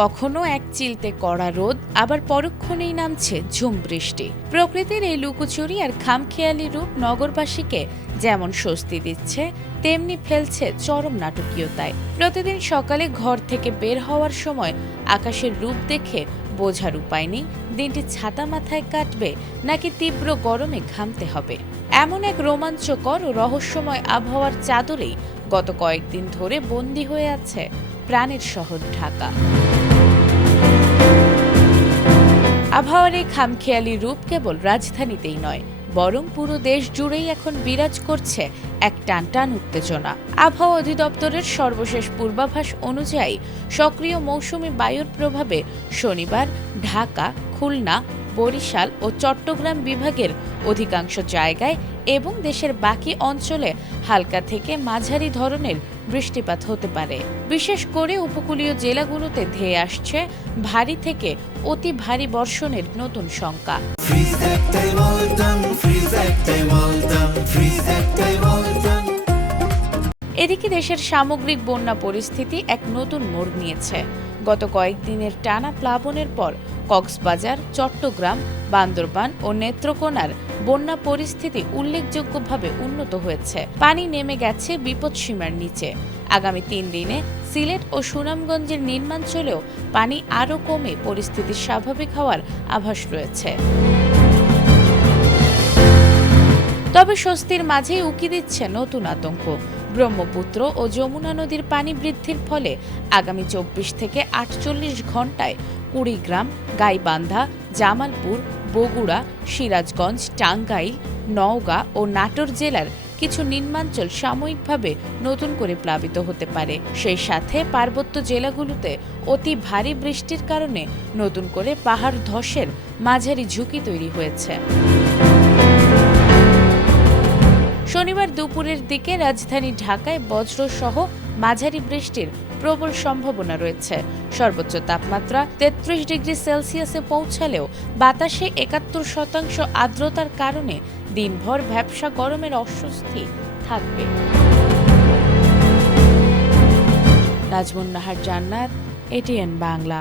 কখনো এক চিলতে কড়া রোদ, আবার পরক্ষণেই নামছে ঝুম বৃষ্টি। প্রকৃতির এই লুকোচুরি আর খামখেয়ালি রূপ নগরবাসীকে যেমন স্বস্তি দিচ্ছে, তেমনি ফেলছে চরম নাটকীয়তায়। প্রতিদিন সকালে ঘর থেকে বের হওয়ার সময় আকাশের রূপ দেখে বোঝার উপায় নেই দিনটি ছাতা মাথায় কাটবে নাকি তীব্র গরমে ঘামতে হবে। এমন এক রোমাঞ্চকর ও রহস্যময় আবহাওয়ার চাদরেই গত কয়েকদিন ধরে বন্দী হয়ে আছে প্রাণের শহর ঢাকা। আবহাওয়ার এই খামখেয়ালি রূপ কেবল রাজধানীতেই নয়, বরং পুরো দেশ জুড়েই এখন বিরাজ করছে এক টানটান উত্তেজনা। আবহাওয়া অধিদপ্তরের সর্বশেষ পূর্বাভাস অনুযায়ী সক্রিয় মৌসুমি বায়ুর প্রভাবে শনিবার ঢাকা, খুলনা, বরিশাল ও চট্টগ্রাম বিভাগের অধিকাংশ জায়গায় এবং দেশের বাকি অঞ্চলে হালকা থেকে মাঝারি ধরনের বৃষ্টিপাত হতে পারে। বিশেষ করে উপকূলীয় জেলাগুলোতে ধেয়ে আসছে ভারী থেকে অতি ভারী বর্ষণের নতুন শঙ্কা। এদিকে দেশের সামগ্রিক বন্যা পরিস্থিতি এক নতুন মোড় নিয়েছে। গত কয়েকদিনের টানা প্লাবনের পর কক্সবাজার, চট্টগ্রাম, বান্দরবান ও নেত্রকোনার বন্যা পরিস্থিতি উল্লেখযোগ্যভাবে উন্নত হয়েছে। পানি নেমে গেছে বিপদসীমার নিচে। আগামী 3 দিনে সিলেট ও সুনামগঞ্জের নিম্নাঞ্চলেও পানি আরও কমে পরিস্থিতি স্বাভাবিক হওয়ার আভাস রয়েছে। তবে স্বস্তির মাঝেই উকি দিচ্ছে নতুন আতঙ্ক। ব্রহ্মপুত্র ও যমুনা নদীর পানি বৃদ্ধির ফলে আগামী 24 থেকে 48 ঘন্টায় কুড়িগ্রাম, গাইবান্ধা, জামালপুর, বগুড়া, সিরাজগঞ্জ, টাঙ্গাইল, নওগাঁ ও নাটোর জেলার কিছু নিম্নাঞ্চল সাময়িকভাবে নতুন করে প্লাবিত হতে পারে। সেই সাথে পার্বত্য জেলাগুলোতে অতি ভারী বৃষ্টির কারণে নতুন করে পাহাড় ধসের মাঝারি ঝুঁকি তৈরি হয়েছে। শনিবার দুপুরের দিকে রাজধানী ঢাকায় বজ্রসহ মাঝারি বৃষ্টির প্রবল সম্ভাবনা রয়েছে। সর্বোচ্চ তাপমাত্রা 33 ডিগ্রি সেলসিয়াসে পৌঁছালেও বাতাসে 71% আর্দ্রতার কারণে দিনভর ভ্যাপসা গরমের অস্বস্তি থাকবে। নাজমুন নাহার জান্নাত, এটিএন বাংলা।